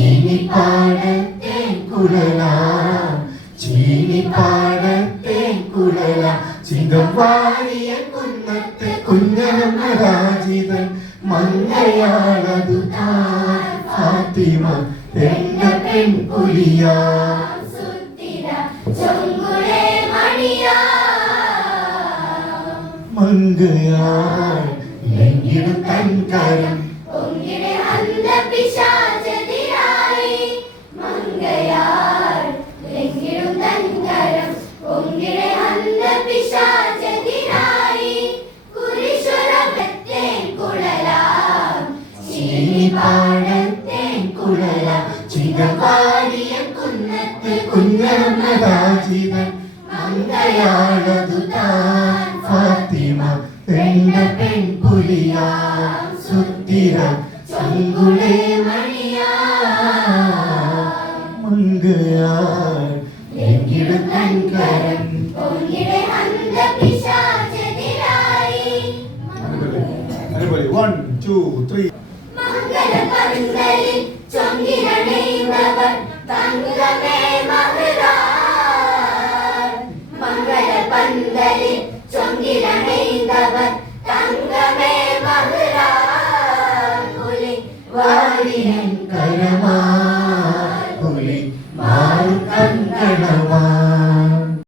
ചീനിപ്പാടത്തെ കുഴല ചീനിപ്പാടത്തെ കുഴല ചിങ്കവാരിയ കുന്നത്തെ കുഞ്ഞനമ്മ രാജിതൻ മംഗയാളതു താൻ ഫാത്തിമ എന്റെ പെൺപുലിയാ മംഗയാൾ ലംഘിടും തൻ കരം ചീനിപ്പാടത്തെ കുഴല ചിങ്കവാരിയ കുന്നത്തെ കുഞ്ഞനമ്മ രാജിതൻ മംഗയാളതു താൻ ഫാത്തിമ എന്റെ പെൺപുലിയാ സുത്തിര ചങ്കുളേ മണിയാ മംഗയാൾ ലംഘിടും തൻ കരം അതുപോലെ 1 2 3 മംഗളപന്തലിൽ ചൊങ്കിലണയുന്നവർ തങ്കമേ മഹ്റാൻ മംഗളപന്തലിൽ ചൊങ്കിലണയുന്നവർ തങ്കമേ